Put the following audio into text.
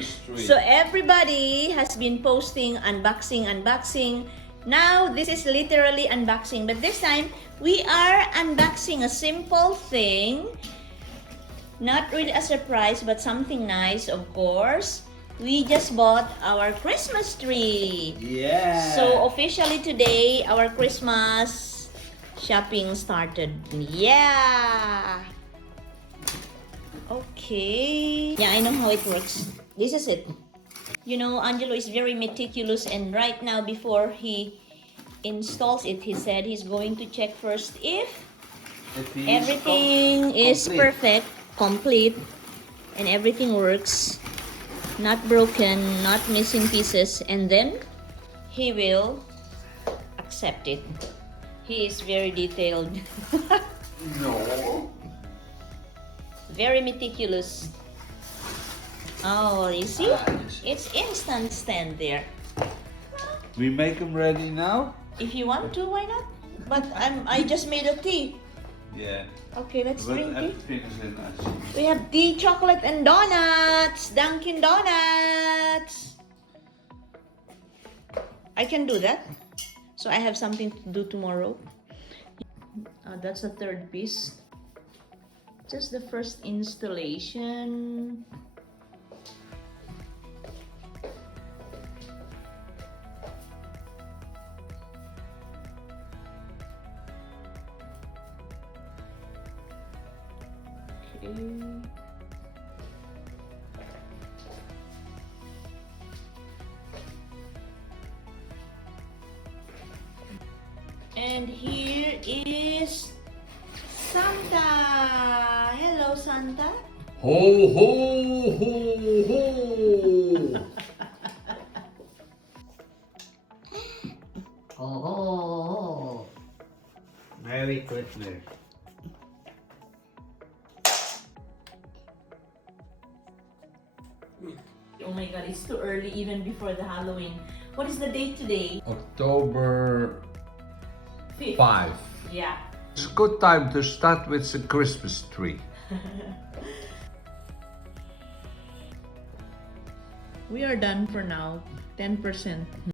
Christmas tree. So everybody has been posting unboxing. Now this is literally unboxing, but this time we are unboxing a simple thing. Not really a surprise, but something nice, of course. We just bought our Christmas tree. Yeah. So officially today, our Christmas shopping started. Yeah. Okay. Yeah, I know how it works. This is it. You know, Angelo is very meticulous, and right now before he installs it, he said he's going to check first if everything is perfect, complete, and everything works, not broken, not missing pieces, and then he will accept it. He is very detailed. No. Very meticulous. Oh, you see? It's instant stand there. We make them ready now? If you want to, why not? But I just made a tea. Yeah. Okay, let's But drink tea. everything is in us. We have tea, chocolate, and donuts. Dunkin' Donuts. I can do that. So I have something to do tomorrow. That's the third piece. Just the first installation. Okay. And here is Santa. Hello, Santa. Ho, ho, ho, ho. Oh, Merry Christmas. Oh my god, it's too early even before the Halloween. What is the date today? October 5th. 5. Yeah. It's a good time to start with the Christmas tree. We are done for now. 10%.